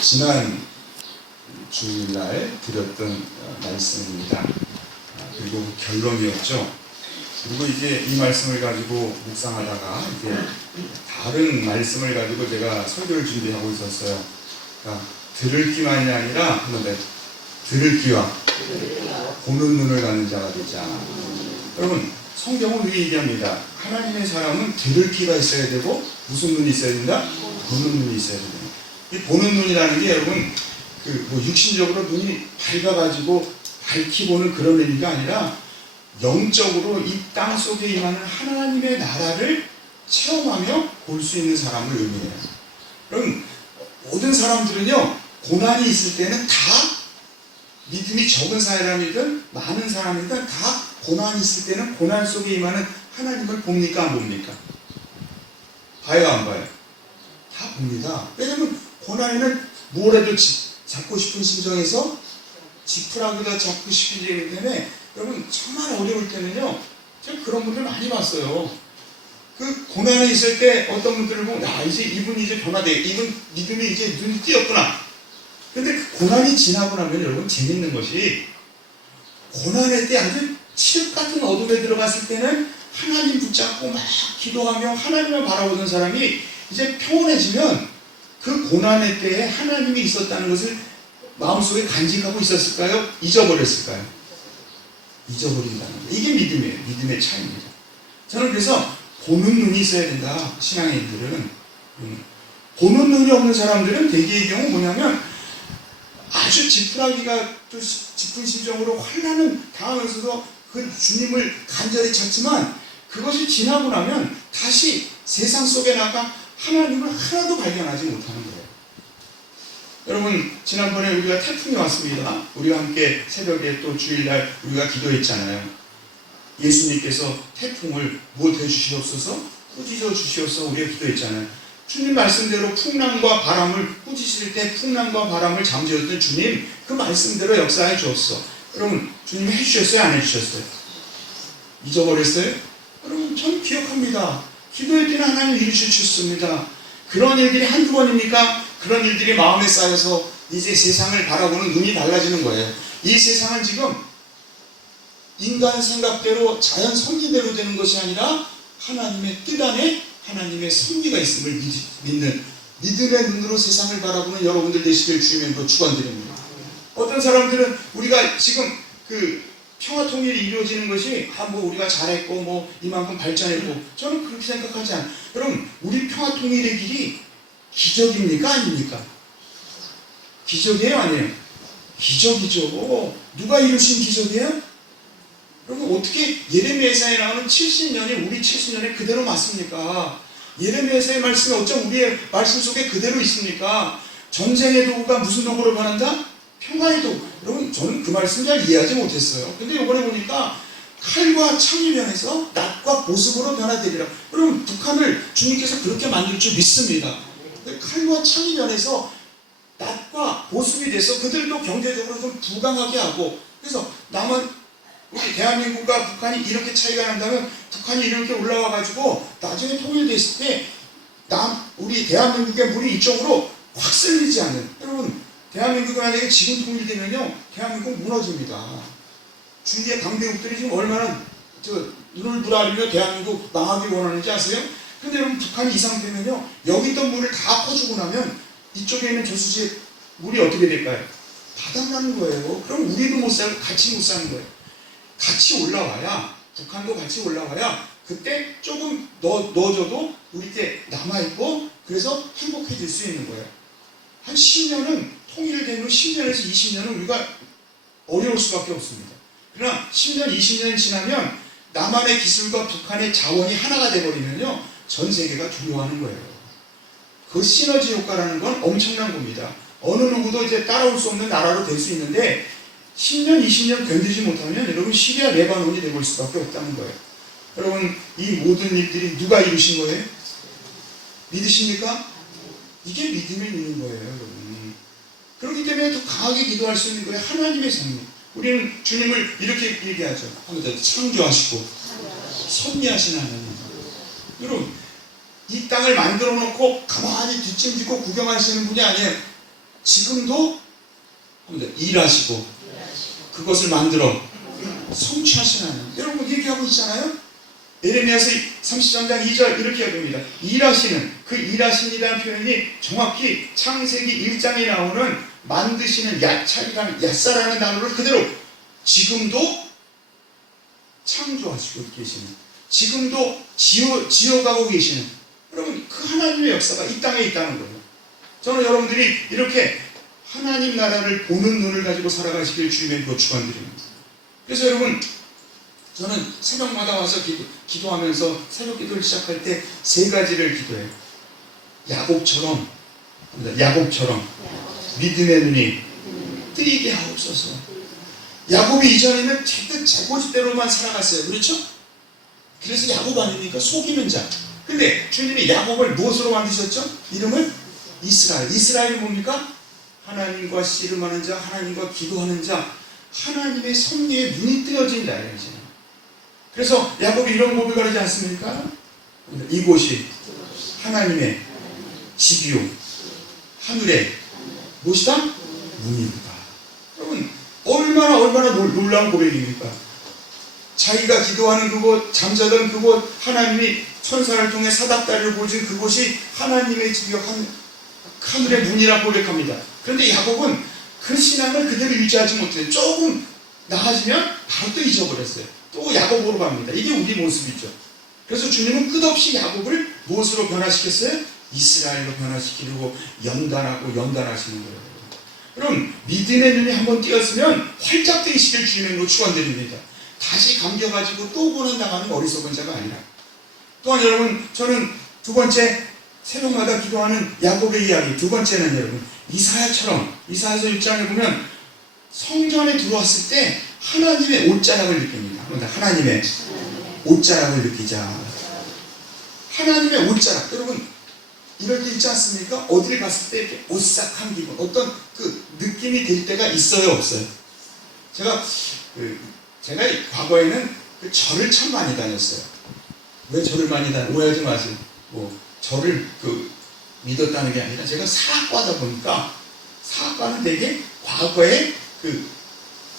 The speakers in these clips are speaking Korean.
지난 주일날 드렸던 말씀입니다. 그리고 결론이었죠. 그리고 이제 이 말씀을 가지고 묵상하다가 이제 다른 말씀을 가지고 제가 설교를 준비하고 있었어요. 그러니까 들을 귀만이 아니라 그런데 들을 귀와 보는 눈을 갖는 자가 되자. 여러분, 성경은 왜 얘기합니다. 하나님의 사람은 들을 귀가 있어야 되고 무슨 눈이 있어야 된다? 보는 눈이 있어야 된다. 이 보는 눈이라는 게 여러분 육신적으로 눈이 밝아가지고 밝히 보는 그런 의미가 아니라 영적으로 이 땅 속에 임하는 하나님의 나라를 체험하며 볼 수 있는 사람을 의미해요. 그럼 모든 사람들은요, 고난이 있을 때는 다 믿음이 적은 사람이든 많은 사람이든 다 고난이 있을 때는 고난 속에 임하는 하나님을 봅니까 안 봅니까? 봐요 안 봐요? 다 봅니다. 왜냐면 고난에는 뭐라도 잡고 싶은 심정에서 지푸라기가 잡고 싶은 일이기 때문에 여러분 정말 어려울 때는요, 제가 그런 분들 많이 봤어요. 그 고난에 있을 때 어떤 분들을 보면 야, 이제 이분이 이제 변화돼, 이분 믿음이 이제 눈이 띄었구나. 근데 그 고난이 지나고 나면 여러분 재밌는 것이, 고난의 때 아주 칠흑 같은 어둠에 들어갔을 때는 하나님 붙잡고 막 기도하며 하나님을 바라보는 사람이 이제 평온해지면 그 고난의 때에 하나님이 있었다는 것을 마음속에 간직하고 있었을까요? 잊어버렸을까요? 잊어버린다는 거예요. 이게 믿음이에요. 믿음의 차이입니다. 저는 그래서 보는 눈이 있어야 된다. 신앙인들은. 보는 눈이 없는 사람들은 대개의 경우 뭐냐면 아주 지푸라기가 또 짚은 심정으로 환난을 당하면서도 그 주님을 간절히 찾지만 그것이 지나고 나면 다시 세상 속에 나가 하나님을 하나도 발견하지 못하는 거예요. 여러분, 지난번에 우리가 태풍이 왔습니다. 우리가 함께 새벽에 또 주일날 우리가 기도했잖아요. 예수님께서 태풍을 못 해주시옵소서, 꾸짖어 주시옵소서 우리가 기도했잖아요. 주님 말씀대로 풍랑과 바람을 꾸짖을 때 풍랑과 바람을 잠재웠던 주님, 그 말씀대로 역사해 주었어. 여러분, 주님 해주셨어요? 안 해주셨어요? 잊어버렸어요? 여러분, 전 기억합니다. 기도할 때는 하나님 이루셔주셨습니다. 그런 일들이 한두 번입니까? 그런 일들이 마음에 쌓여서 이제 세상을 바라보는 눈이 달라지는 거예요. 이 세상은 지금 인간 생각대로 자연 섭리대로 되는 것이 아니라 하나님의 뜻 안에 하나님의 섭리가 있음을 믿는 믿음의 눈으로 세상을 바라보는 여러분들 되시길 주님으로 축원드립니다. 어떤 사람들은 우리가 지금 그 평화 통일이 이루어지는 것이 우리가 잘했고 이만큼 발전했고, 저는 그렇게 생각하지 않아요. 여러분, 우리 평화 통일의 길이 기적입니까 아닙니까? 기적이에요 아니에요? 기적이죠. 누가 이루신 기적이에요? 여러분, 어떻게 예레미야서에 나오는 70년이 우리 70년에 그대로 맞습니까? 예레미야서의 말씀이 어쩜 우리의 말씀 속에 그대로 있습니까? 전쟁의 도구가 무슨 도구로 변한다? 평화의 도구. 여러분, 저는 그 말씀 잘 이해하지 못했어요. 근데 이번에 보니까 칼과 창이 변해서 낫과 보습으로 변화되리라. 여러분, 북한을 주님께서 그렇게 만들 줄 믿습니다. 칼과 창이 변해서 낫과 보습이 돼서 그들도 경제적으로 좀 부강하게 하고, 그래서 남은 우리 대한민국과 북한이 이렇게 차이가 난다면 북한이 이렇게 올라와가지고 나중에 통일됐을 때 우리 대한민국의 물이 이쪽으로 확 쓸리지 않는, 여러분, 대한민국이 만약에 지금 통일되면요, 대한민국 무너집니다. 주위의 강대국들이 지금 얼마나 눈을 부라리며 대한민국 망하기 원하는지 아세요? 근데 여러분, 북한이 이 상태면요, 여기 있던 물을 다 퍼주고 나면 이쪽에 있는 저수지 물이 어떻게 될까요? 바닥나는 거예요. 그럼 우리도 못 살고 같이 못 사는 거예요. 같이 올라와야, 북한도 같이 올라와야 그때 조금 넣어줘도 우리 때 남아있고, 그래서 행복해질 수 있는 거예요. 한 10년은 통일된 후 10년에서 20년은 우리가 어려울 수밖에 없습니다. 그러나 10년, 20년 지나면 남한의 기술과 북한의 자원이 하나가 돼버리면요, 전 세계가 두려워하는 거예요. 그 시너지 효과라는 건 엄청난 겁니다. 어느 누구도 이제 따라올 수 없는 나라로 될 수 있는데 10년, 20년 견디지 못하면 여러분, 시리아, 레바논이 되볼 수밖에 없다는 거예요. 여러분, 이 모든 일들이 누가 이루신 거예요? 믿으십니까? 이게 믿음을 믿는 거예요, 여러분. 그렇기 때문에 더 강하게 기도할 수 있는 거예요. 하나님의 섭리. 우리는 주님을 이렇게 얘기하죠. 창조하시고 섭리하신 하나님. 여러분, 이 땅을 만들어 놓고 가만히 뒷짐지고 구경하시는 분이 아니에요. 지금도 일하시고 그것을 만들어 성취하시는 하나님. 여러분 얘기하고 있잖아요. 에레미야서 33장 2절 이렇게 합니다. 일하시는, 그 일하신이라는 표현이 정확히 창세기 1장에 나오는 만드시는 야사라는 단어를 그대로 지금도 창조하시고 계시는, 지금도 지어가고 계시는, 여러분 그 하나님의 역사가 이 땅에 있다는 거예요. 저는 여러분들이 이렇게 하나님 나라를 보는 눈을 가지고 살아가시길 주님의 이름으로 축원드립니다. 그래서 여러분, 저는 새벽마다 와서 기도하면서 새벽 기도를 시작할 때 세 가지를 기도해요. 야곱처럼 믿음의 눈이 뜨이게 하옵소서. 야곱이 이전에는 제 고집대로만 살아갔어요. 그렇죠? 그래서 야곱 아닙니까? 속이는 자. 근데 주님이 야곱을 무엇으로 만드셨죠? 이름을 이스라엘. 이스라엘이 뭡니까? 하나님과 씨름하는 자, 하나님과 기도하는 자, 하나님의 섭리에 눈이 뜨여진 자예요. 그래서 야곱이 이런 고백을 하지 않습니까? 이곳이 하나님의 집이요 하늘의 무엇이다? 문입니다. 여러분 얼마나 놀라운 고백입니까? 자기가 기도하는 그곳, 잠자던 그곳, 하나님이 천사를 통해 사닥다리를 보여준 그곳이 하나님의 집이요 하늘의 문이라고 고백합니다. 그런데 야곱은 그 신앙을 그대로 유지하지 못해요. 조금 나아지면 바로 또 잊어버렸어요. 또 야곱으로 갑니다. 이게 우리 모습이죠. 그래서 주님은 끝없이 야곱을 무엇으로 변화시켰어요? 이스라엘로 변화시키려고 연단하시는 거예요. 그럼 믿음의 눈이 한번 띄었으면 활짝 뜨이시길 주님으로 축원드립니다. 다시 감겨가지고 또 보는 나가는 어리석은 자가 아니라. 또한 여러분, 저는 두 번째 새벽마다 기도하는 야곱의 이야기, 두 번째는 여러분 이사야처럼, 이사야서 1장에 보면 성전에 들어왔을 때 하나님의 옷자락을 느낍니다. 하나님의 옷자락을 느끼자. 하나님의 옷자락. 여러분 이럴 때 있지 않습니까? 어딜 갔을 때 이렇게 오싹한 기분, 어떤 그 느낌이 들 때가 있어요, 없어요? 제가 과거에는 절을 참 많이 다녔어요. 왜 절을 많이 오해하지 마세요. 절을 믿었다는 게 아니라 제가 사학과다 보니까, 사학과는 되게 과거에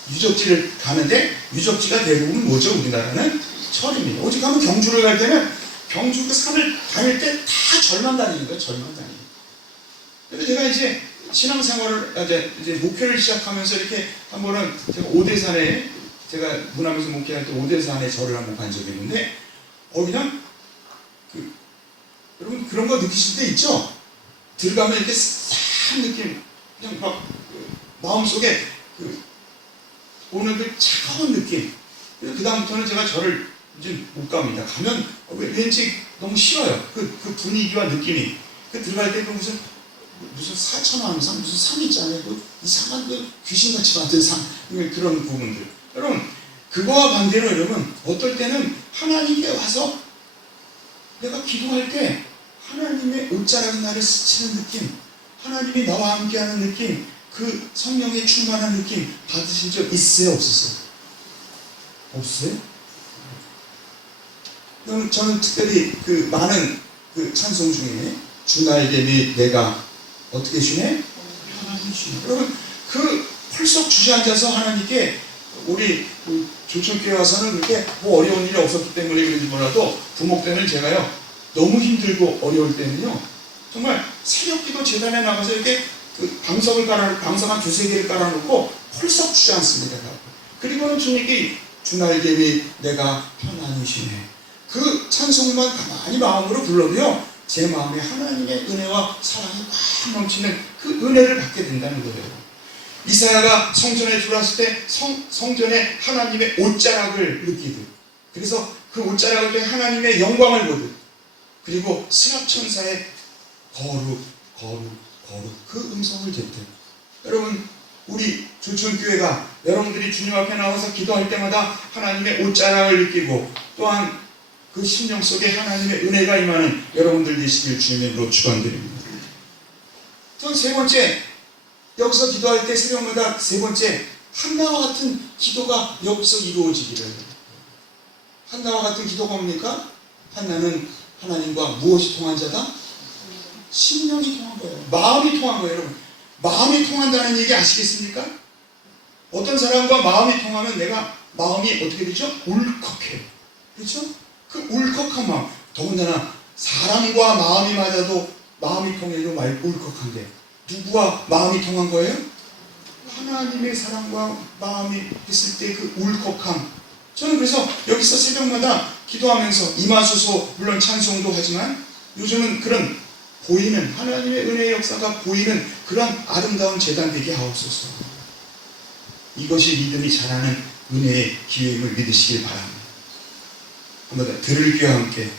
유적지를 가는데, 유적지가 대부분 뭐죠? 우리나라는 절입니다. 오직 가면 경주를 갈 때는 경주 그 산을 다닐 때 다 절만 다니는 거예요. 절만 다니는. 근데 제가 이제 신앙생활을 이제 목회를 시작하면서 이렇게 한 번은 제가 오대산에, 제가 문화면서 목회할 때 오대산에 절을 한번 간 적이 있는데, 그냥 여러분 그런 거 느끼실 때 있죠? 들어가면 이렇게 싹 느낌, 그냥 막 마음속에 오는 그 차가운 느낌. 그래서 그 다음부터는 제가 절을 이제 못 갑니다. 가면 왠지 너무 싫어요. 그 분위기와 느낌이. 들어갈 때 무슨 사천왕상, 무슨 상 있잖아요. 이상한 귀신같이 만든 상, 그런 부분들. 여러분 그거와 반대로 여러분 어떨 때는 하나님께 와서 내가 기도할 때 하나님의 옷자락이 나를 스치는 느낌, 하나님이 나와 함께하는 느낌, 그 성령의 충만한 느낌 받으신 적 있어요, 없었어요? 없어요? 저는 특별히 많은 찬송 중에 주 나에게 내가 어떻게 주네? 편안히 주네. 여러분 펄썩 주저앉아서 하나님께, 우리 조천교회 와서는 그렇게 어려운 일이 없었기 때문에 그런지 몰라도 부목 때는 제가요 너무 힘들고 어려울 때는요 정말 새벽기도 재단에 나가서 이렇게 방석 한 두세 개를 깔아놓고 펄썩 주저앉습니다. 그리고는 주님께 주 나에게 내가 편안히 쉬네. 그 찬송만 가만히 마음으로 불러도요 제 마음에 하나님의 은혜와 사랑이 꽉 넘치는 그 은혜를 받게 된다는 거예요. 이사야가 성전에 들어왔을 때 성전에 하나님의 옷자락을 느끼듯, 그래서 그 옷자락을 통해 하나님의 영광을 보듯, 그리고 스랍천사의 거룩 그 음성을 듣듯, 여러분 우리 조천교회가 여러분들이 주님 앞에 나와서 기도할 때마다 하나님의 옷자락을 느끼고, 또한 그 심령 속에 하나님의 은혜가 임하는 여러분들 되시길 주님의 이름으로 축원드립니다. 또 세 번째, 여기서 기도할 때 새벽마다 세 번째, 한나와 같은 기도가 여기서 이루어지기를. 한나와 같은 기도가 뭡니까? 한나는 하나님과 무엇이 통한 자다? 심령이 통한 거예요. 마음이 통한 거예요, 여러분. 마음이 통한다는 얘기 아시겠습니까? 어떤 사람과 마음이 통하면 내가 마음이 어떻게 되죠? 울컥해요. 그렇죠? 그 울컥한 마음. 더군다나 사람과 마음이 맞아도 마음이 통해도 울컥한데 누구와 마음이 통한 거예요? 하나님의 사랑과 마음이 했을 때 그 울컥함. 저는 그래서 여기서 새벽마다 기도하면서 임하소서 물론 찬송도 하지만 요즘은 그런 보이는 하나님의 은혜의 역사가 보이는 그런 아름다운 제단 되게 하옵소서. 이것이 믿음이 자라는 은혜의 기회임을 믿으시길 바랍니다. 한번 더 들을 귀와 함께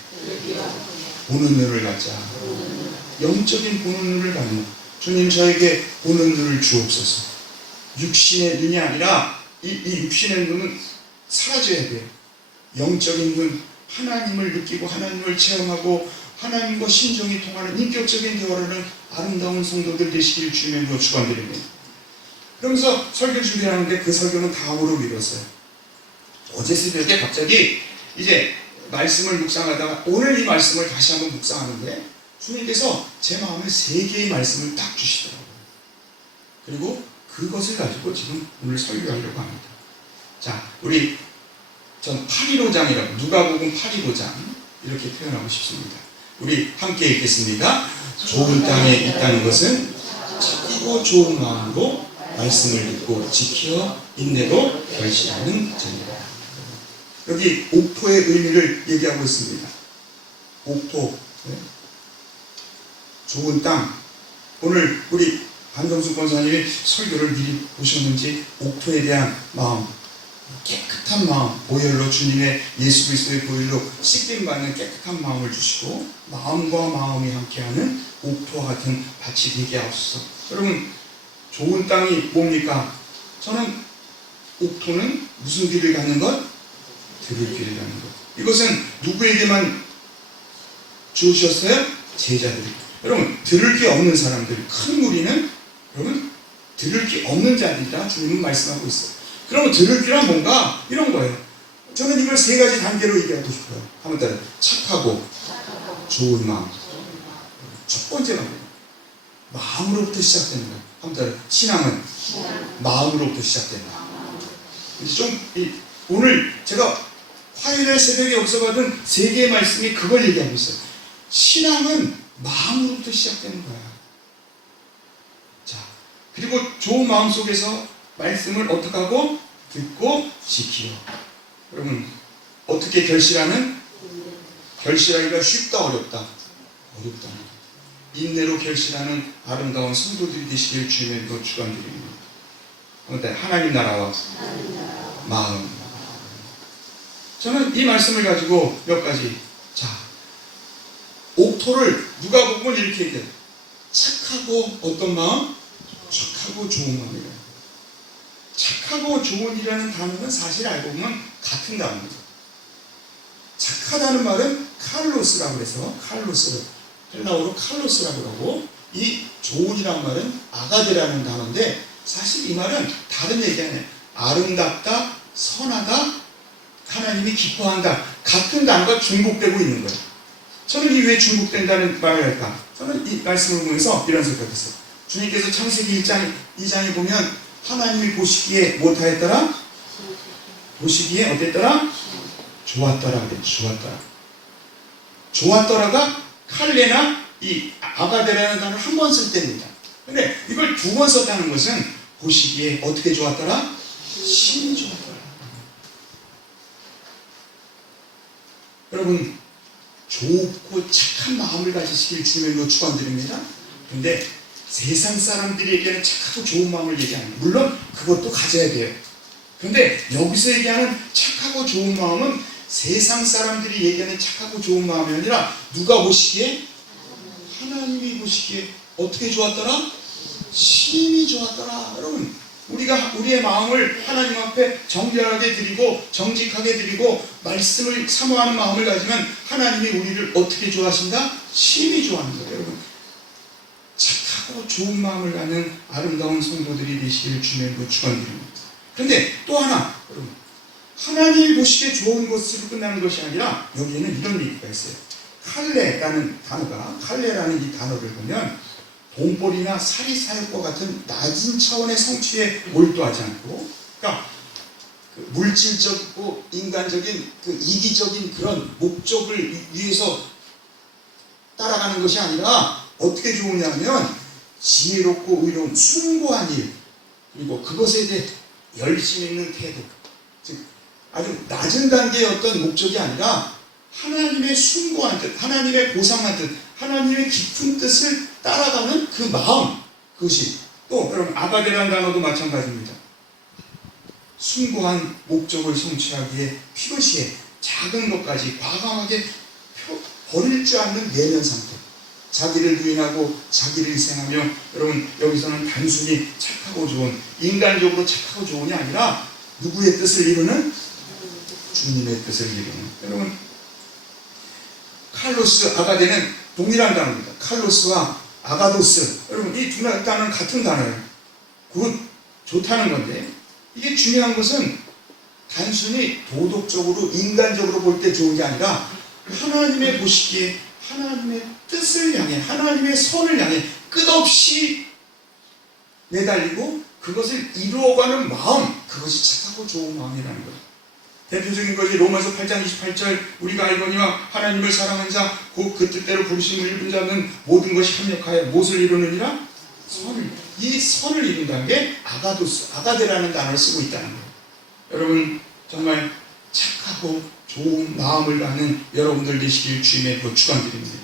보는 눈을 갖자. 영적인 보는 눈을 갖는 주님 저에게 보는 눈을 주옵소서. 육신의 눈이 아니라 이 육신의 눈은 사라져야 돼요. 영적인 눈, 하나님을 느끼고 하나님을 체험하고 하나님과 심정이 통하는 인격적인 대화를 하는 아름다운 성도들 되시길 주님으로 축원드립니다. 그러면서 설교 준비를 하는데 그 설교는 다음으로 미뤘어요. 어제 새벽에 갑자기 이제 말씀을 묵상하다가 오늘 이 말씀을 다시 한번 묵상하는데 주님께서 제 마음에 3개의 말씀을 딱 주시더라고요. 그리고 그것을 가지고 지금 오늘 설교하려고 합니다. 자, 우리 전 815장이라고 누가복음 815장 이렇게 표현하고 싶습니다. 우리 함께 읽겠습니다. 좋은 땅에 있다는 것은 착하고 좋은 마음으로 말씀을 듣고 지켜 인내로 결실하는 자니라. 여기 옥토의 의미를 얘기하고 있습니다. 옥토, 좋은 땅. 오늘 우리 한정수 권사님이 설교를 미리 보셨는지 옥토에 대한 마음, 깨끗한 마음, 보혈로 주님의 예수 그리스도의 보혈로 씻김 받는 깨끗한 마음을 주시고 마음과 마음이 함께하는 옥토와 같은 밭이 되게 하옵소서. 여러분 좋은 땅이 뭡니까? 저는 옥토는 무슨 길을 가는 것? 들을 길을 가는 것. 이것은 누구에게만 주셨어요? 제자들이. 여러분 들을 게 없는 사람들, 큰 무리는 여러분 들을 게 없는 자들이다 주님은 말씀하고 있어요. 그러면 들을 길은 뭔가? 이런 거예요. 저는 이걸 3가지 단계로 얘기하고 싶어요. 한번 따라. 착하고 좋은 마음. 첫 번째 단계. 마음으로부터 시작되는 거예요. 한번 따라. 신앙은 마음으로부터 시작된다. 오늘 제가 화요일에 새벽에 역사받은 3개의 말씀이 그걸 얘기하고 있어요. 신앙은 마음으로부터 시작되는 거야. 자, 그리고 좋은 마음 속에서 말씀을 어떻게 하고? 듣고 지키어. 여러분 어떻게 결실하는? 결실하기가 쉽다 어렵다? 어렵다. 인내로 결실하는 아름다운 성도들이 되시길 주님의 이름으로 축원드립니다. 하나님 나라와 마음. 저는 이 말씀을 가지고 몇 가지. 자, 옥토를 누가복음은 이렇게 얘기해요. 착하고 어떤 마음? 착하고 좋은 마음이래요. 착하고 좋은이라는 단어는 사실 알고 보면 같은 단어입니다. 착하다는 말은 칼로스라고 해서 칼로스, 헬라어로 칼로스라고 하고 이 좋은이라는 말은 아가데라는 단어인데 사실 이 말은 다른 얘기 아니에요. 아름답다, 선하다, 하나님이 기뻐한다. 같은 단어가 중복되고 있는 거예요. 저는 이 왜 중복된다는 말을 할까? 저는 이 말씀을 보면서 이런 생각했어요. 주님께서 창세기 2장에 보면 하나님이 보시기에 못하였더라? 보시기에 어땠더라? 좋았더라. 좋았더라. 좋았더라가 칼레나 이 아가데라는 단어를 한 번 쓸 때입니다. 근데 이걸 2번 썼다는 것은 보시기에 어떻게 좋았더라? 심히 좋았더라. 여러분 좋고 착한 마음을 가지시길 주님으로 축원드립니다. 근데 세상 사람들에게는 착하고 좋은 마음을 얘기하는 거예요. 물론 그것도 가져야 돼요. 그런데 여기서 얘기하는 착하고 좋은 마음은 세상 사람들이 얘기하는 착하고 좋은 마음이 아니라 누가 보시기에? 하나님이 보시기에 어떻게 좋았더라? 심히 좋았더라. 여러분 우리의 마음을 하나님 앞에 정결하게 드리고 정직하게 드리고 말씀을 사모하는 마음을 가지면 하나님이 우리를 어떻게 좋아하신다? 심히 좋아하는 거예요. 여러분 착하고 좋은 마음을 갖는 아름다운 성도들이 되시길 주님으로 축원드립니다. 그런데 또 하나, 여러분, 하나님이 보시기에 좋은 것으로 끝나는 것이 아니라 여기에는 이런 얘기가 있어요. 칼레라는 단어가, 칼레라는 이 단어를 보면 돈벌이나 사리사욕과 같은 낮은 차원의 성취에 몰두하지 않고, 그러니까 그 물질적이고 인간적인 그 이기적인 그런 목적을 위해서 따라가는 것이 아니라 어떻게 좋으냐면 지혜롭고 의로운 숭고한 일, 그리고 그것에 대해 열심 있는 태도, 즉 아주 낮은 단계의 어떤 목적이 아니라 하나님의 숭고한 뜻, 하나님의 보상한 뜻, 하나님의 깊은 뜻을 따라가는 그 마음, 그것이 또 여러분 아가데라는 단어도 마찬가지입니다. 숭고한 목적을 성취하기에 피그시에 작은 것까지 과감하게 버릴 줄 아는 내면 상태, 자기를 부인하고 자기를 희생하며, 여러분 여기서는 단순히 착하고 좋은, 인간적으로 착하고 좋은이 아니라 누구의 뜻을 이루는? 주님의 뜻을 이루는. 여러분 칼로스, 아가데는 동일한 단어입니다. 칼로스와 아가도스, 여러분 이 두 단어는 같은 단어예요. 곧 좋다는 건데, 이게 중요한 것은 단순히 도덕적으로 인간적으로 볼 때 좋은 게 아니라 하나님의 보시기에 하나님의 뜻을 향해, 하나님의 선을 향해 끝없이 매달리고 그것을 이루어가는 마음, 그것이 착하고 좋은 마음이라는 거예요. 대표적인 것이 로마서 8장 28절, 우리가 알거니와 하나님을 사랑한 자 곧 그 뜻대로 부르심을 입은 자는 모든 것이 합력하여 무엇을 이루느니라? 선을. 이 선을 이룬다는 게 아가도스, 아가데라는 단어를 쓰고 있다는 거예요. 여러분 정말 착하고 좋은 마음을 갖는 여러분들 되시길 주님의 축원드립니다.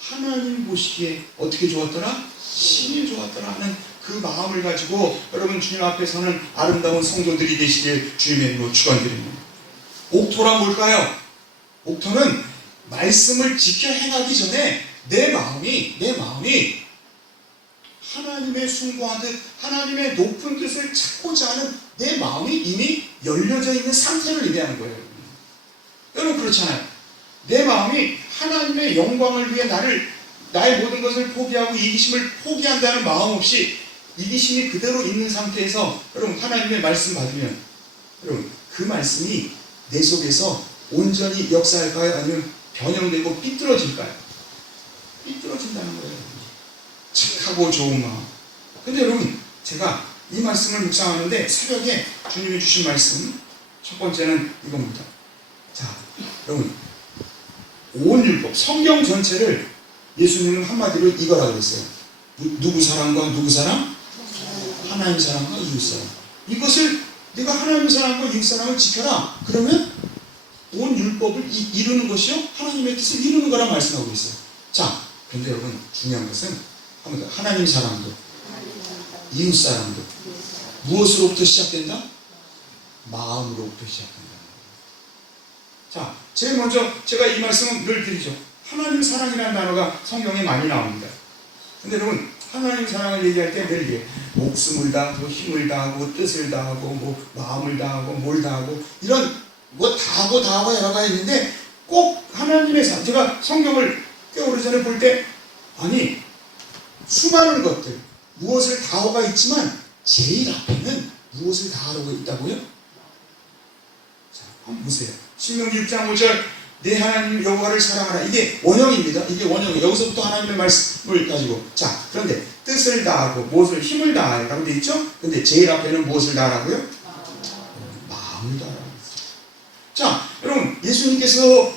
하나님 보시기에 어떻게 좋았더라? 신이 좋았더라 하는 그 마음을 가지고 여러분 주님 앞에서는 아름다운 성도들이 되시길 주님의 축원드립니다. 옥토란 뭘까요? 옥토는 말씀을 지켜 행하기 전에 내 마음이 하나님의 숭고한 뜻, 하나님의 높은 뜻을 찾고자 하는 내 마음이 이미 열려져 있는 상태를 의미하는 거예요. 여러분 그렇잖아요. 내 마음이 하나님의 영광을 위해 나의 모든 것을 포기하고 이기심을 포기한다는 마음 없이 이기심이 그대로 있는 상태에서 여러분 하나님의 말씀 받으면, 여러분 그 말씀이 내 속에서 온전히 역사할까요? 아니면 변형되고 삐뚤어질까요? 삐뚤어진다는 거예요. 착하고 좋은 마음. 근데 여러분 제가 이 말씀을 묵상하는데 새벽에 주님이 주신 말씀 첫 번째는 이겁니다. 자, 여러분 온 율법, 성경 전체를 예수님은 한마디로 이거라고 그랬어요. 누구 사랑과 누구 사랑? 하나님 사랑과 이웃 사랑. 이것을 내가 하나님 사랑과 이웃 사랑을 지켜라. 그러면 온 율법을 이루는 것이요 하나님의 뜻을 이루는 거라 말씀하고 있어요. 자, 그런데 여러분 중요한 것은 한번 더, 하나님 사랑도 이웃 사랑도 무엇으로부터 시작된다? 마음으로부터 시작된다. 자, 제일 먼저 제가 이 말씀은 늘 드리죠. 하나님 사랑이라는 단어가 성경에 많이 나옵니다. 근데 여러분 하나님 사랑을 얘기할 때 늘 이게 목숨을 다하고 힘을 다하고 뜻을 다하고 뭐 마음을 다하고 뭘 다하고 이런 뭐 다하고 여러 가지 있는데 꼭 하나님의 사랑, 제가 성경을 꽤 오래전에 볼 때 아니 수많은 것들 무엇을 다하고가 있지만 제일 앞에는 무엇을 다하고 있다고요? 자, 한번 보세요. 신명기 6장 5절 내 하나님 여호와를 사랑하라. 이게 원형입니다. 이게 원형이에요. 여기서부터 하나님의 말씀을 가지고, 자, 그런데 뜻을 다하고 무엇을 힘을 다하라고 되어 있죠? 근데 제일 앞에는 무엇을 다하라고요? 마음을 다하라고. 자, 여러분 예수님께서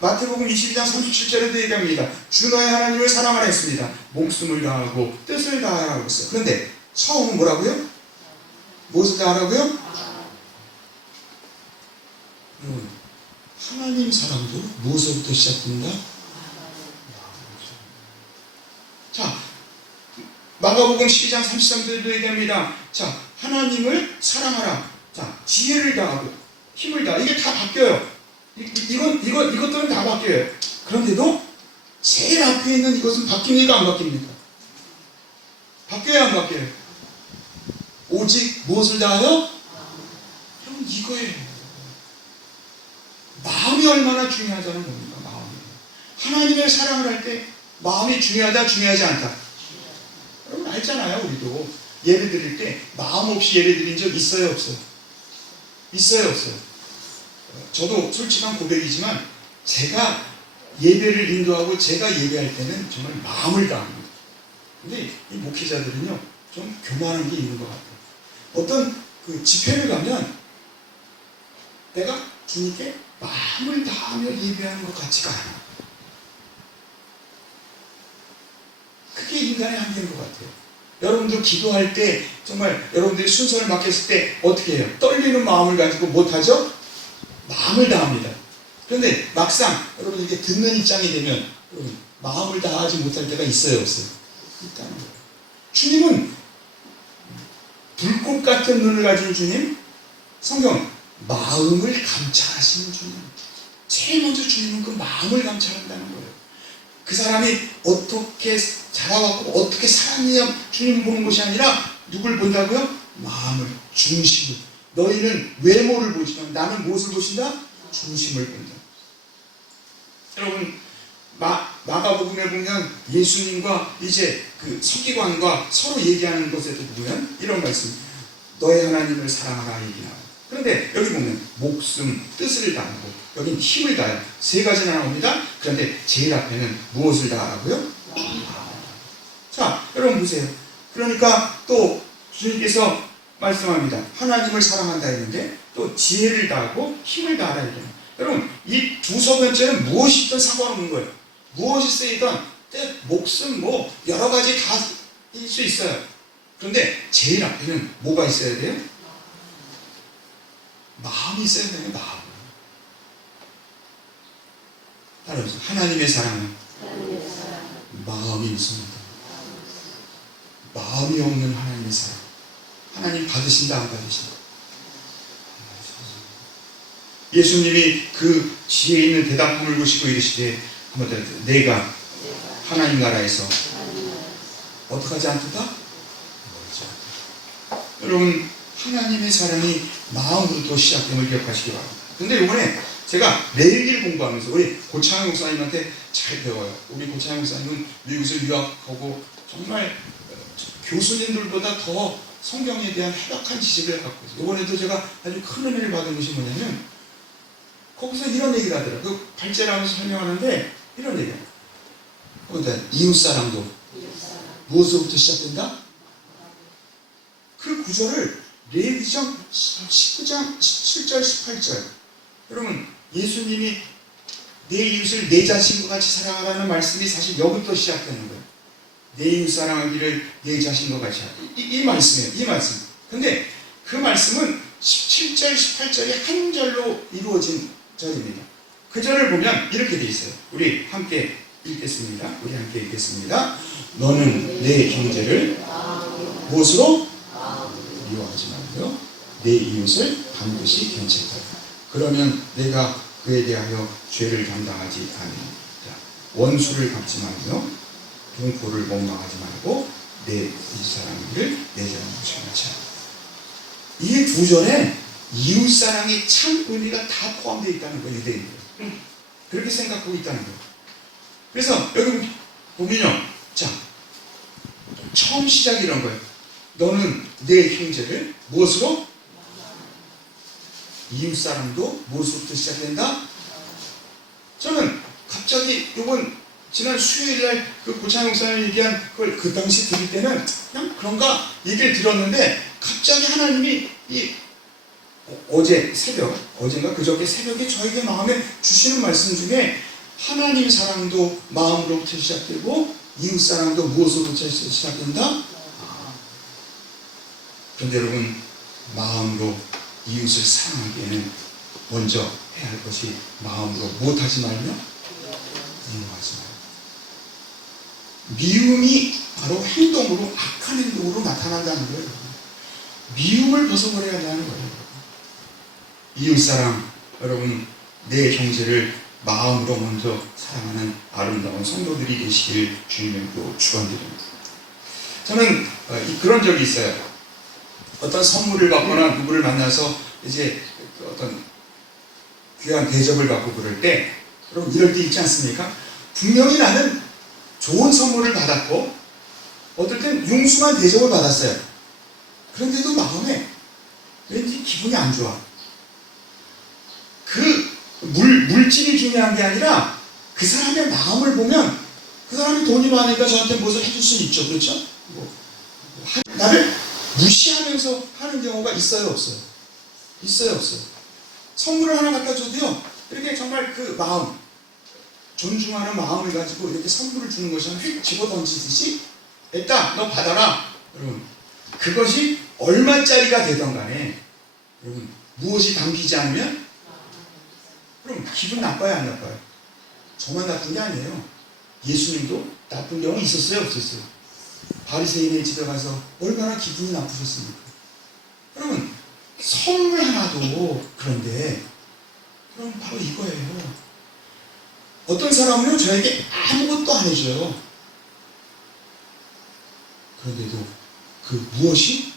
마태복음 22장 37절에도 얘기합니다. 주 너의 하나님을 사랑하라 했습니다. 목숨을 다하고 뜻을 다하라고 했어요. 그런데 처음은 뭐라고요? 무엇을 다하라고요? 여러분 하나님 사랑도 무엇으로부터 시작됩니다? 자, 마가복음 12장 33절에도 얘기합니다. 자, 하나님을 사랑하라. 자, 지혜를 다하고 힘을 다, 이게 다 바뀌어요. 이것들은 다 바뀌어요. 그런데도 제일 앞에 있는 이것은 바뀝니까? 안 바뀝니까? 바뀌어요? 안 바뀌어요? 오직 무엇을 다하여? 그럼 이거예요. 마음이 얼마나 중요하다는 겁니까? 마음이. 하나님의 사랑을 할 때 마음이 중요하다, 중요하지 않다. 여러분 알잖아요. 우리도 예배 드릴 때 마음 없이 예배 드린 적 있어요, 없어요? 있어요, 없어요? 저도 솔직한 고백이지만 제가 예배를 인도하고 제가 예배할 때는 정말 마음을 다합니다. 근데 이 목회자들은요, 좀 교만한 게 있는 것 같아요. 어떤 그 집회를 가면 내가 주님께 마음을 다하며 예배하는 것 같지가 않아. 그게 인간의 한계인 것 같아요. 여러분들 기도할 때 정말 여러분들이 순서를 맡겼을 때 어떻게 해요? 떨리는 마음을 가지고 못하죠? 마음을 다합니다. 그런데 막상 여러분 이렇게 듣는 입장이 되면 여러분 마음을 다하지 못할 때가 있어요, 없어요? 있다는 거예요. 주님은 불꽃 같은 눈을 가진 주님, 성경 마음을 감찰하시는 주님. 제일 먼저 주님은 그 마음을 감찰한다는 거예요. 그 사람이 어떻게 자라왔고 어떻게 살았느냐 주님 보는 것이 아니라 누굴 본다고요? 마음을, 중심을. 너희는 외모를 보지만 나는 무엇을 보신다? 중심을 본다. 여러분 마가복음에 보면 예수님과 이제 그 서기관과 서로 얘기하는 것에도 보면 이런 말씀, 너의 하나님을 사랑하라 얘기 나와요. 그런데 여기 보면 목숨, 뜻을 다하고 여긴 힘을 다해요. 세 가지나 나옵니다. 그런데 제일 앞에는 무엇을 다하라고요? 자, 여러분 보세요. 그러니까 또 주님께서 말씀합니다. 하나님을 사랑한다 했는데 또 지혜를 다하고 힘을 다하라 했잖아요. 여러분 이 두 서변째는 무엇이든 상관없는 거예요. 무엇이 쓰이든 때, 목숨 뭐 여러 가지 다 일 수 있어요. 그런데 제일 앞에는 뭐가 있어야 돼요? 마음이 있어야 돼요. 마음. 따라서 하나님의 사랑은 마음이 있습니다. 마음이 없는 하나님의 사랑. 하나님 받으신다 안 받으신다? 예수님이 그 지혜 있는 대답함을 보시고 이르시되 한번 내가 하나님 나라에서 어떻게 하지 않도다? 여러분 하나님의 사랑이 마음으로부터 시작됨을 기억하시기 바랍니다. 근데 이번에 제가 매일길 공부하면서 우리 고창영 목사님한테 잘 배워요. 우리 고창영 목사님은 미국에서 유학하고 정말 교수님들보다 더 성경에 대한 해박한 지식을 갖고 있어요. 이번에도 제가 아주 큰 은혜를 받은 것이 뭐냐면 거기서 이런 얘기를 하더라고요. 그 발제라면서 설명하는데 이런 얘기예요. 이웃사랑도 무엇으로부터 시작된다? 그 구절을 레위기상 19장 17절 18절 여러분 예수님이 내 이웃을 내 자신과 같이 사랑하라는 말씀이 사실 여기부터 시작되는 거예요. 내 이웃 사랑하기를 내 자신과 같이 하라. 이 말씀이에요. 이 말씀. 근데 그 말씀은 17절 18절이 한 절로 이루어진 절입니다. 그 절을 보면 이렇게 돼 있어요. 우리 함께 읽겠습니다. 너는 내 형제를 무엇으로? 미워하지 말고요. 내 이웃을 반드시 견책하라. 그러면 내가 그에 대하여 죄를 감당하지 않으리라. 원수를 갚지 말며 동포를 원망하지 말고 내 이웃사랑을 내 잘못을 감치 하라. 이 두 절에 이웃사랑의 참 의미가 다 포함되어 있다는 거예요. 유대인들. 그렇게 생각하고 있다는 거예요. 그래서 여기 보면요. 자, 처음 시작이 이런 거예요. 너는 내 형제를 무엇으로? 이웃사랑도 무엇으로부터 시작된다? 저는 갑자기 이번 지난 수요일날 그 고창영 목사님 얘기한 그걸 그 당시 들을 때는 그냥 그런가 얘기를 들었는데 갑자기 하나님이 어제 새벽, 어젠가 그저께 새벽에 저에게 마음에 주시는 말씀 중에 하나님 사랑도 마음으로부터 시작되고 이웃사랑도 무엇으로부터 시작된다? 그런데 여러분 마음으로 이웃을 사랑하기에는 먼저 해야 할 것이 마음으로 무엇하지 말며 미움하지 말며. 미움이 바로 행동으로 악한 행동으로 나타난다는 거예요. 미움을 벗어버려야 한다는 거예요. 이웃사랑 여러분 내 형제를 마음으로 먼저 사랑하는 아름다운 성도들이 되시길 주님으로 축원드립니다. 저는 그런 적이 있어요. 어떤 선물을 받거나 누구를 만나서 이제 어떤 귀한 대접을 받고 그럴 때 여러분 이럴 때 있지 않습니까? 분명히 나는 좋은 선물을 받았고 어떨 땐 융숭한 대접을 받았어요. 그런데도 마음에 왠지 기분이 안 좋아. 그 물질이 중요한 게 아니라 그 사람의 마음을 보면 그 사람이 돈이 많으니까 저한테 무엇을 해줄 수 있죠. 그렇죠? 나를 무시하면서 하는 경우가 있어요, 없어요? 있어요, 없어요? 선물을 하나 갖다 줘도요, 이렇게 정말 그 마음, 존중하는 마음을 가지고 이렇게 선물을 주는 것이 휙 집어 던지듯이, 됐다, 너 받아라. 여러분, 그것이 얼마짜리가 되던 간에, 여러분, 무엇이 담기지 않으면, 그럼 기분 나빠요, 안 나빠요? 저만 나쁜 게 아니에요. 예수님도 나쁜 경우 있었어요, 없었어요? 바리새인의 집에 가서 얼마나 기분이 나쁘셨습니까? 여러분, 선물 하나도 그런데, 그럼 바로 이거예요. 어떤 사람은요, 저에게 아무것도 안 해줘요. 그런데도 그 무엇이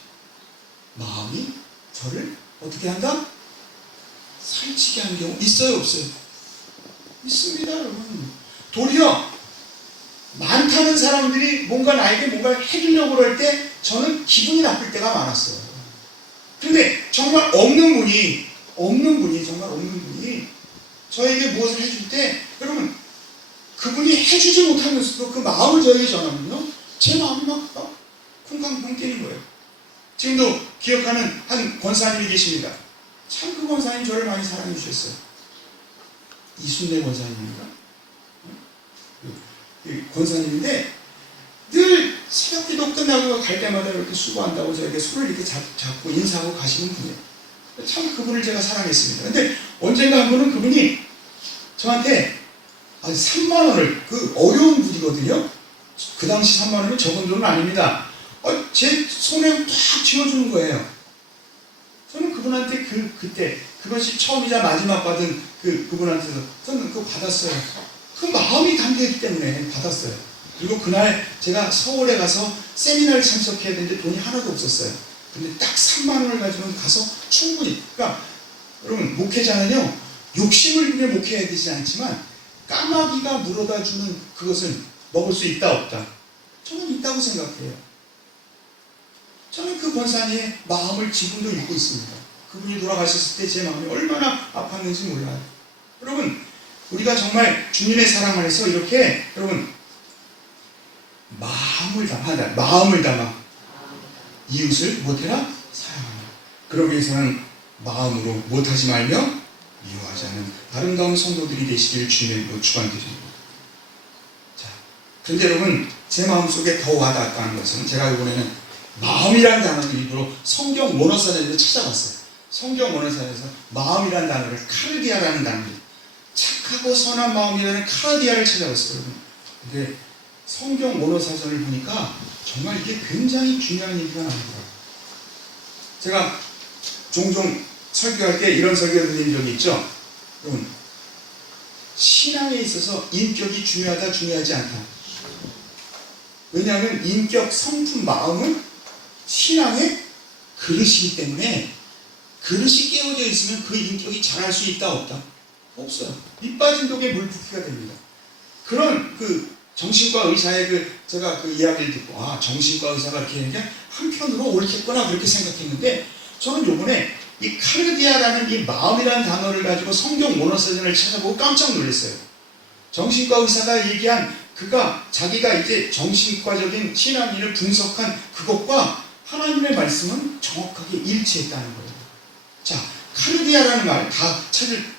마음이 저를 어떻게 한다? 살찌게 하는 경우 있어요, 없어요? 있습니다, 여러분. 도리어 많다는 사람들이 뭔가 나에게 뭔가를 해주려고 그럴 때 저는 기분이 나쁠 때가 많았어요. 근데 정말 없는 분이 저에게 무엇을 해줄 때, 여러분, 그분이 해주지 못하면서도 그 마음을 저에게 전하면요, 제 마음이 막 쿵쾅쿵 뛰는 거예요. 지금도 기억하는 한 권사님이 계십니다. 참 그 권사님 저를 많이 사랑해 주셨어요. 이순례 권사님인가? 권사님인데 늘 새벽기도 끝나고 갈 때마다 이렇게 수고한다고 저에게 손을 이렇게 잡고 인사하고 가시는 분이에요. 참 그분을 제가 사랑했습니다. 근데 언젠가 한 번은 그분이 저한테 3만 원을, 그 어려운 분이거든요. 그 당시 3만 원이면 적은 돈은 아닙니다. 제 손에 탁 쥐어주는 거예요. 저는 그분한테 그때 그것이 처음이자 마지막 받은 그분한테서 저는 그거 받았어요. 그 마음이 담겨있기 때문에 받았어요. 그리고 그날 제가 서울에 가서 세미나를 참석해야 되는데 돈이 하나도 없었어요. 근데 딱 3만 원을 가지고 가서 충분히, 그러니까 여러분, 목회자는요, 욕심을 부려 목회해야 되지 않지만 까마귀가 물어다 주는 그것을 먹을 수 있다 없다? 저는 있다고 생각해요. 저는 그 권사님의 마음을 지금도 읽고 있습니다. 그분이 돌아가셨을 때 제 마음이 얼마나 아팠는지 몰라요. 여러분, 우리가 정말 주님의 사랑 안에서 이렇게, 여러분, 마음을 담아 이웃을 못해라 사랑하라. 그러기 위해서는 마음으로 못하지 말며 미워하지 않는 아름다운 성도들이 되시기를 주님으로 축원드립니다. 자, 그런데 여러분, 제 마음속에 더 와닿았다는 것은, 제가 이번에는 마음이라는 단어를 일부러 성경 원어사전에서 찾아봤어요. 성경 원어사전에서 마음이라는 단어를, 카르디아라는 단어를, 착하고 선한 마음이라는 카르디아를 찾아봤어요. 근데 성경 원어사전을 보니까 정말 이게 굉장히 중요한 얘기가 나오더라고요. 제가 종종 설교할 때 이런 설교를 드린 적이 있죠. 여러분, 신앙에 있어서 인격이 중요하다, 중요하지 않다. 왜냐하면 인격, 성품, 마음은 신앙의 그릇이기 때문에, 그릇이 깨어져 있으면 그 인격이 자랄 수 있다, 없다? 없어요. 밑 빠진 독에 물 붓기가 됩니다. 그런 정신과 의사의 제가 이야기를 듣고, 정신과 의사가 이렇게 하는 게 한편으로 옳겠구나, 그렇게 생각했는데, 저는 요번에 이 카르디아라는 이 마음이라는 단어를 가지고 성경 원어사전을 찾아보고 깜짝 놀랐어요. 정신과 의사가 얘기한 자기가 이제 정신과적인 신앙인을 분석한 그것과 하나님의 말씀은 정확하게 일치했다는 거예요. 자, 카르디아라는 말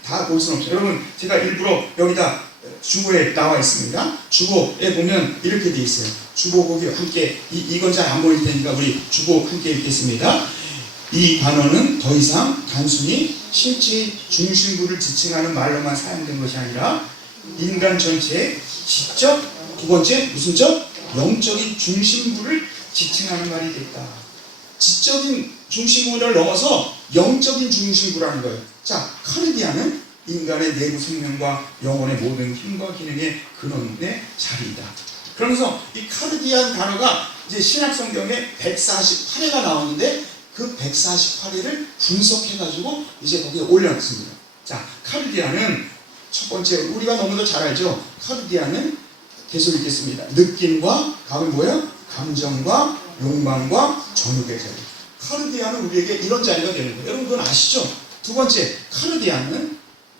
다 볼 수는 없어요. 여러분, 제가 일부러 여기다 주보에 나와 있습니다. 주보에 보면 이렇게 돼 있어요. 주보 보기 함께, 이건 잘 안 보일 테니까 우리 주보 함께 읽겠습니다. 이 단어는 더 이상 단순히 신체 중심부를 지칭하는 말로만 사용된 것이 아니라 인간 전체의 지적, 두 번째 무슨적? 영적인 중심부를 지칭하는 말이 됐다. 지적인 중심부를 넘어서 영적인 중심부라는 거예요. 자, 카르디아는 인간의 내부 생명과 영혼의 모든 힘과 기능의 근원의 자리이다. 그러면서 이 카르디안 단어가 이제 신약성경에 148회가 나오는데 그 148회를 분석해가지고 이제 거기에 올려놨습니다. 자, 카르디아는 첫 번째, 우리가 너무도 잘 알죠? 카르디아는 계속 읽겠습니다. 느낌과, 다음은 뭐예요? 감정과 욕망과 정욕의 자리. 카르디아는 우리에게 이런 자리가 되는 거예요. 여러분, 그건 아시죠? 두 번째, 카르디아는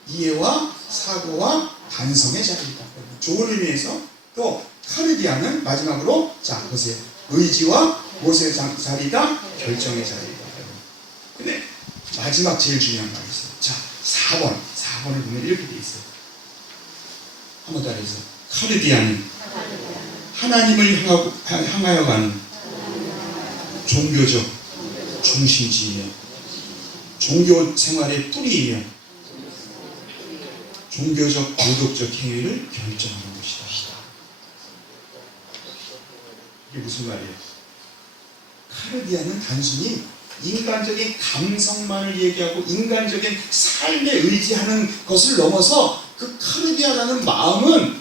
이해와 사고와 반성의 자리이다. 좋은 의미에서 또 카르디아는 마지막으로 자 보세요. 의지와 무엇의 자리다? 결정의 자리다. 근데 마지막 제일 중요한 말이 있어요. 자 4번을 보면 이렇게 돼 있어요. 한번 따라해서 카르디아는 하나님을 향하여 가는 종교적 중심지이며 종교 생활의 뿌리이며 종교적 도덕적 행위를 결정하는 것이다. 이게 무슨 말이에요? 카르디아는 단순히 인간적인 감성만을 얘기하고 인간적인 삶에 의지하는 것을 넘어서 그 카르디아라는 마음은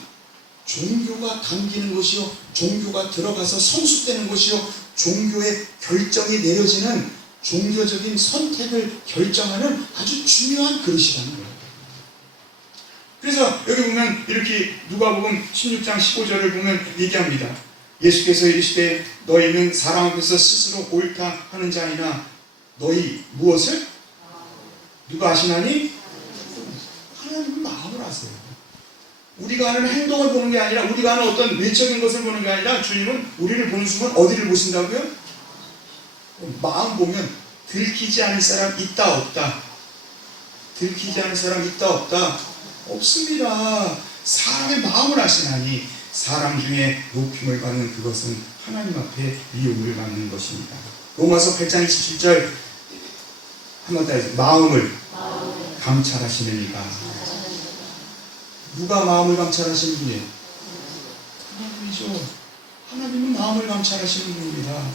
종교가 담기는 것이요, 종교가 들어가서 성숙되는 것이요, 종교의 결정이 내려지는 종교적인 선택을 결정하는 아주 중요한 그릇이라는 거예요. 그래서 여기 보면 이렇게 누가복음 16장 15절을 보면 얘기합니다. 예수께서 이르시되 너희는 사람 앞에서 스스로 옳다 하는 자이나 너희 무엇을? 누가 아시나니? 하나님은 마음을 아세요. 우리가 하는 행동을 보는 게 아니라 우리가 하는 어떤 외적인 것을 보는 게 아니라 주님은 우리를 보는 순간 어디를 보신다고요? 마음 보면 들키지 않을 사람 있다 없다? 들키지 않을 사람 있다 없다? 없습니다. 사람의 마음을 아시나니 사람 중에 높임을 받는 그것은 하나님 앞에 미움을 받는 것입니다. 로마서 8장 27절 한번 더 해서 마음을 감찰하시는 이가 누가 마음을 감찰하시는 분이에요? 하나님이죠. 하나님은 마음을 감찰하시는 분입니다.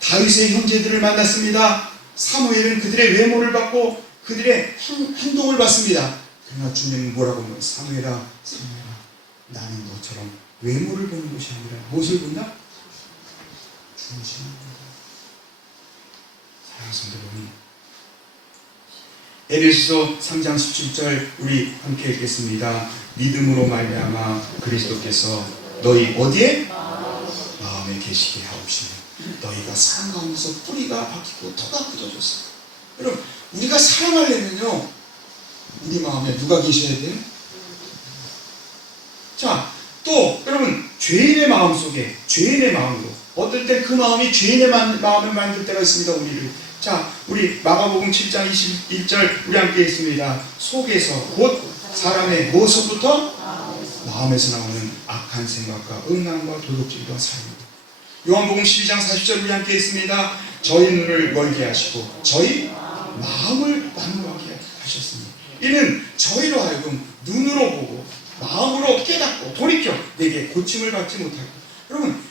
다윗의 형제들을 만났습니다. 사무엘은 그들의 외모를 받고 그들의 행동을 봤습니다. 그러나 주님은 뭐라고 하면 사무엘아 나는 너처럼 외모를 보는 것이 아니라 무엇을 본다? 중심을 본다. 사랑하는 성도 여러분, 에베소서 3장 17절 우리 함께 읽겠습니다. 믿음으로 말미암아 그리스도께서 너희 어디에? 마음에 계시게 하옵시며 너희가 사랑 가운데서 뿌리가 박히고 터가 굳어졌어. 여러분 우리가 사랑하려면요 우리 마음에 누가 계셔야 돼요? 자, 또 여러분 죄인의 마음 속에 죄인의 마음으로 어떨 때 그 마음이 죄인의 마음을 만들 때가 있습니다. 우리를. 자, 우리 마가복음 7장 21절 우리 함께 있습니다. 속에서 곧 사람의 무엇부터? 마음에서 나오는 악한 생각과 음란과 도둑질과 살인입니다. 요한복음 12장 40절 우리 함께 있습니다. 저희 눈을 멀게 하시고 저희 마음을 만무하게 하셨습니다. 이는 저희로 하여금 눈으로 보고 마음으로 깨닫고 돌이켜 내게 고침을 받지 못하고. 여러분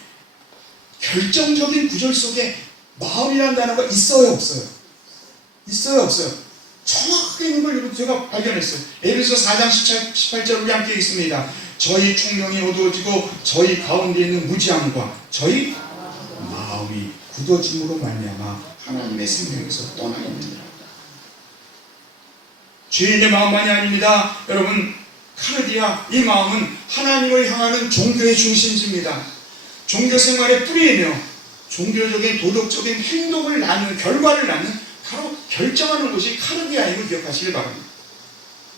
결정적인 구절 속에 마음이라는 단어가 있어요 없어요? 있어요 없어요? 정확하게 있는 걸 제가 발견했어요. 에베소 4장 18절 우리 함께 있습니다. 저희 총명이 어두워지고 저희 가운데 있는 무지함과 저희 마음이 굳어짐으로 말미암아 하나님의 생명에서 떠나 있느니라. 죄인의 마음만이 아닙니다. 여러분 카르디아 이 마음은 하나님을 향하는 종교의 중심지입니다. 종교 생활의 뿌리이며 종교적인 도덕적인 행동을 낳는 결과를 낳는 바로 결정하는 것이 카르디아임을 기억하시길 바랍니다.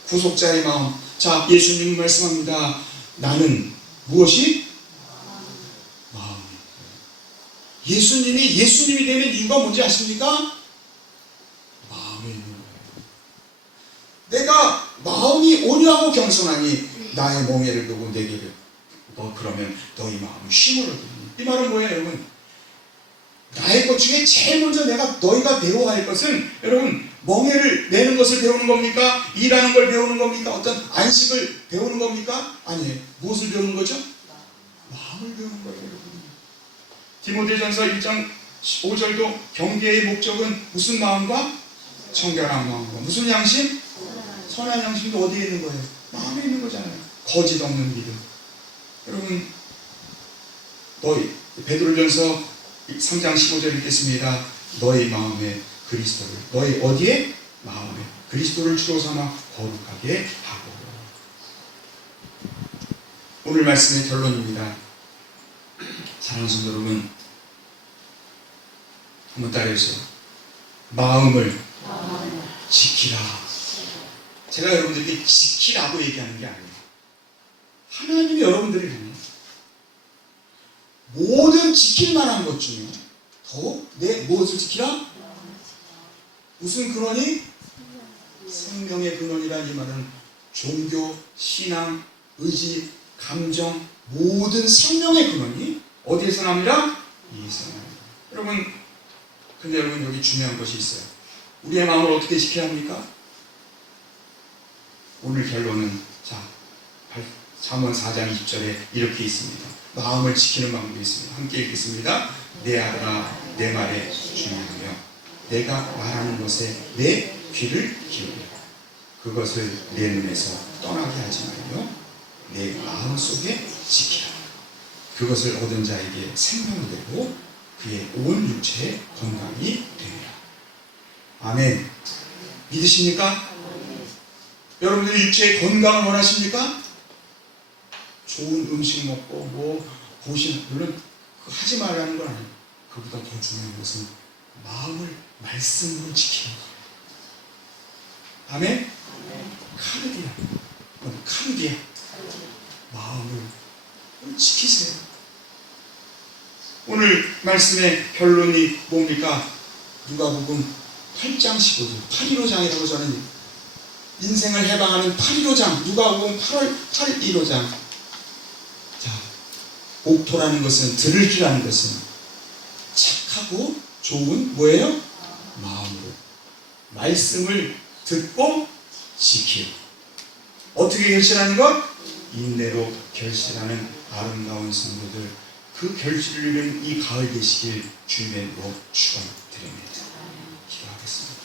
구속자의 마음. 자, 예수님은 말씀합니다. 나는 무엇이? 마음이. 예수님이 되는 이유가 뭔지 아십니까? 마음에 있는 거예요. 내가 마음이 온유하고 겸손하니 나의 멍에를 두고 내게를 그러면 너희 마음은 쉼을 얻으니. 이 말은 뭐예요 여러분? 나의 것 중에 제일 먼저 너희가 배워야 할 것은 여러분 멍에를 내는 것을 배우는 겁니까? 일하는 걸 배우는 겁니까? 어떤 안식을 배우는 겁니까? 아니에요. 무엇을 배우는 거죠? 마음을 배우는 거예요 여러분. 디모데전서 1장 5절도 경계의 목적은 무슨 마음과? 청결한 마음과 무슨 양심? 선한 양심도 어디에 있는 거예요? 마음에 있는 거잖아요. 거짓 없는 믿음. 여러분 너희 베드로전서 3장 15절 읽겠습니다. 너희 마음에 그리스도를 너희 어디에? 마음에 그리스도를 주로 삼아 거룩하게 하고. 오늘 말씀의 결론입니다. 사랑하는 성도 여러분 한번 따라해주세요. 마음을 지키라. 제가 여러분들에게 지키라고 얘기하는 게 아니에요. 하나님이 여러분들을 향해 모든 지킬 만한 것 중에 더욱 내 무엇을 지키라? 무슨 근원이? 생명의 근원이란 이 말은 종교, 신앙, 의지, 감정 모든 생명의 근원이 어디에서 납니다? 이에서 납니다. 여러분, 근데 여러분 여기 중요한 것이 있어요. 우리의 마음을 어떻게 지켜야 합니까? 오늘 결론은 잠언 4장 20절에 이렇게 있습니다. 마음을 지키는 방법이 있습니다. 함께 읽겠습니다. 내 아들아 내 말에 중요하며 내가 말하는 것에 내 귀를 기울여 그것을 내 눈에서 떠나게 하지 말며 내 마음속에 지키라. 그것을 얻은 자에게 생명이 되고 그의 온 육체의 건강이 되리라. 아멘. 믿으십니까? 여러분들 육체의 건강을 원하십니까? 좋은 음식 먹고 보시는, 물론 하지 말라는 건 아니에요. 그보다 더 중요한 것은 마음을 말씀으로 지키는 거예요. 아멘? 카르디아. 마음을 지키세요. 오늘 말씀의 결론이 뭡니까? 누가복음 8장 15절 815장이라고 저는 인생을 해방하는 815장 누가복음 815장. 자, 옥토라는 것은 들을 기라는 것은 착하고 좋은 뭐예요? 마음으로 말씀을 듣고 지키고 어떻게 결실하는 것? 인내로 결실하는 아름다운 성도들 그 결실을 이룬 이 가을 되시길 주님으로 축원드립니다. 기도하겠습니다.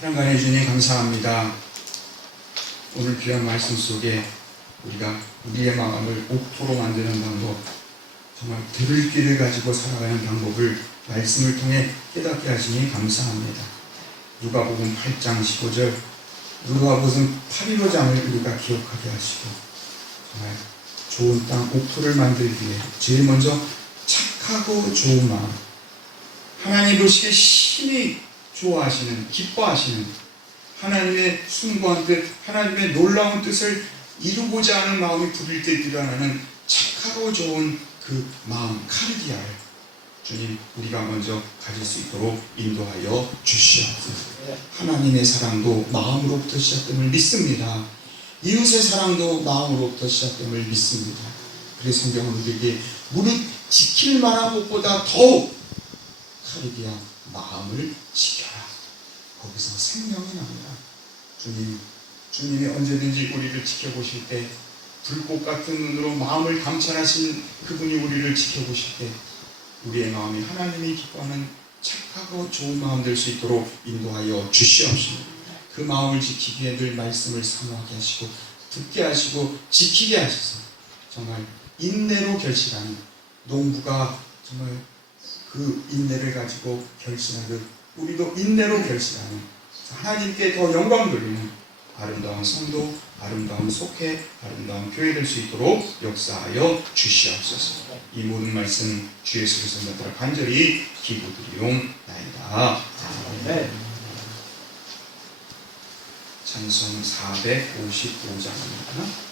사랑하는 주님 감사합니다. 오늘 귀한 말씀 속에 우리가 우리의 마음을 옥토로 만드는 방법 정말 들을 귀를 가지고 살아가는 방법을 말씀을 통해 깨닫게 하시니 감사합니다. 누가복음 8장 15절 누가복음 815장을 우리가 기억하게 하시고 정말 좋은 땅 옥토를 만들기 위해 제일 먼저 착하고 좋은 마음 하나님 보시기에 심히 좋아하시는 기뻐하시는 하나님의 숭고한 뜻 하나님의 놀라운 뜻을 이루고자 하는 마음이 부릴 때 일어나는 착하고 좋은 그 마음 카르디아를 주님 우리가 먼저 가질 수 있도록 인도하여 주시옵소서. 하나님의 사랑도 마음으로부터 시작됨을 믿습니다. 이웃의 사랑도 마음으로부터 시작됨을 믿습니다. 그래서 성경은 우리에게 무릇 지킬 만한 것보다 더욱 카르디아 마음을 지켜라. 거기서 생명이 납니다. 주님이 언제든지 우리를 지켜보실 때 불꽃 같은 눈으로 마음을 감찰하신 그분이 우리를 지켜보실 때 우리의 마음이 하나님이 기뻐하는 착하고 좋은 마음 될 수 있도록 인도하여 주시옵소서. 그 마음을 지키기 위해 늘 말씀을 사모하게 하시고 듣게 하시고 지키게 하셔서 정말 인내로 결실하는 농부가 정말 그 인내를 가지고 결실하듯 우리도 인내로 결실하는 하나님께 더 영광 돌리는 아름다운 성도, 아름다운 속회, 아름다운 교회 될 수 있도록 역사하여 주시옵소서. 이 모든 말씀 주 예수 그리스도를 따라 간절히 기도드리옵나이다. 아멘. 찬송 455장입니다.